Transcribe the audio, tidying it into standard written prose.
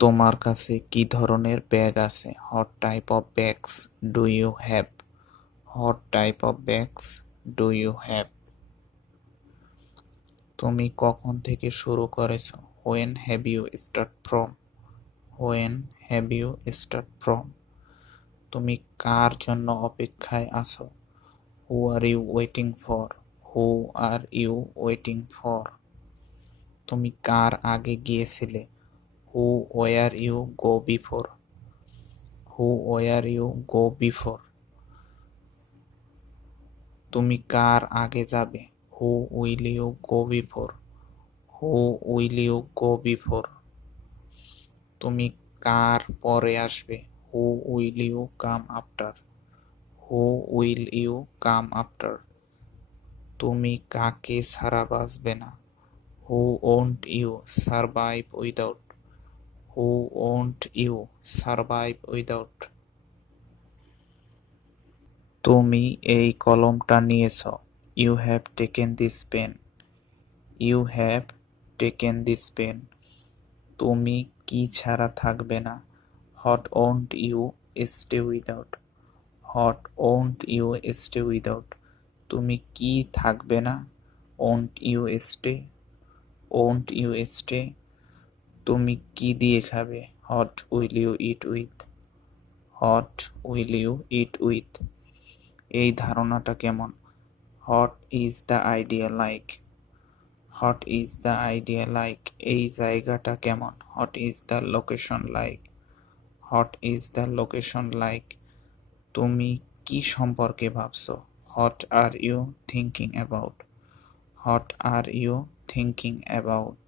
তোমার কাছে কি ধরনের ব্যাগ আছে? What type of bags do you have? What type of bags do you have? তুমি কখন থেকে শুরু করেছো? When have you start from? When have you start from? তুমি কার জন্য অপেক্ষায় আছো? Who are you waiting for? Who are you waiting for? তুমি কার আগে গিয়েছিলে? Who were you go before? Who were you go before? তুমি কার আগে যাবে? Who will you go before? Who will you go before? তুমি কার পরে আসবে? Who will you come after? Who will you come after? তুমি কাকে ছাড়া বাঁচবে না? Who won't you survive without? Who won't you survive without? তুমি এই কলমটা নিয়েছ। You have taken this pen. You have taken this pen. তুমি কি ছাড়া থাকবে না? What won't you stay without? What won't you stay without? তুমি কি থাকবে না? Won't you stay? Won't you stay? তুমি কি দিয়ে খাবে? What will you eat with? What will you eat with? এই ধারণাটা কেমন? What is the idea like? What is the idea like? এই জায়গাটা কেমন? What is the location like? What is the location like? তুমি কি সম্পর্কে ভাবছো? What are you thinking about? What are you thinking about?